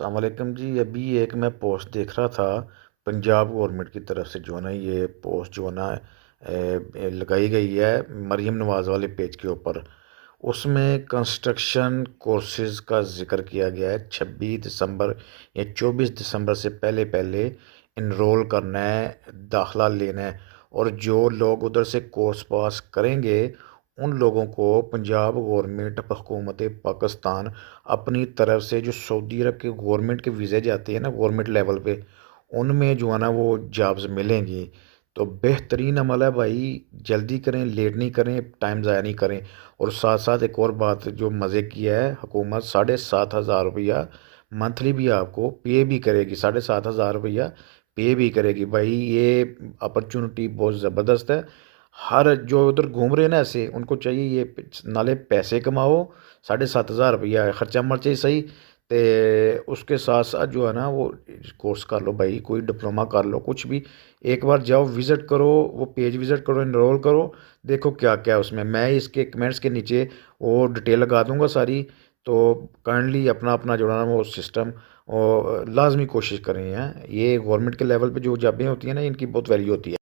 अस्सलामुअलैकुम जी। अभी एक मैं पोस्ट देख रहा था पंजाब गवर्नमेंट की तरफ से, जो है ना, ये पोस्ट जो है ना लगाई गई है मरीम नवाज़ वाले पेज के ऊपर। उसमें कंस्ट्रक्शन कोर्सेज का जिक्र किया गया है। 26 दिसंबर या 24 दिसंबर से पहले पहले इनरोल करना है, दाखला लेना है। और जो लोग उधर से कोर्स पास करेंगे उन लोगों को पंजाब गवर्नमेंट हुकूमत पाकिस्तान अपनी तरफ से, जो सऊदी अरब के गवर्नमेंट के वीज़े जाते हैं ना गवर्नमेंट लेवल पे, उनमें जो है ना वो जॉब्स मिलेंगी। तो बेहतरीन अमल है भाई, जल्दी करें, लेट नहीं करें, टाइम ज़ाया नहीं करें। और साथ साथ एक और बात जो मज़े की है, हुकूमत 7,500 रुपया मंथली भी आपको पे भी करेगी। 7,500 रुपया पे भी करेगी भाई। ये अपॉर्चुनिटी बहुत ज़बरदस्त है। हर जो उधर घूम रहे हैं ना ऐसे, उनको चाहिए ये नाले पैसे कमाओ। 7,500 रुपया खर्चा मर्चे सही। ते उसके साथ साथ जो है ना वो कोर्स कर लो भाई, कोई डिप्लोमा कर लो, कुछ भी। एक बार जाओ, विज़िट करो, वो पेज विज़िट करो, इनरोल करो, देखो क्या क्या है उसमें। मैं इसके कमेंट्स के नीचे वो डिटेल लगा दूंगा सारी। तो काइंडली अपना अपना जो है ना वो सिस्टम और लाजमी कोशिश करें हैं। ये गवर्नमेंट के लेवल पे जो जॉबें होती हैं ना, इनकी बहुत वैल्यू होती है।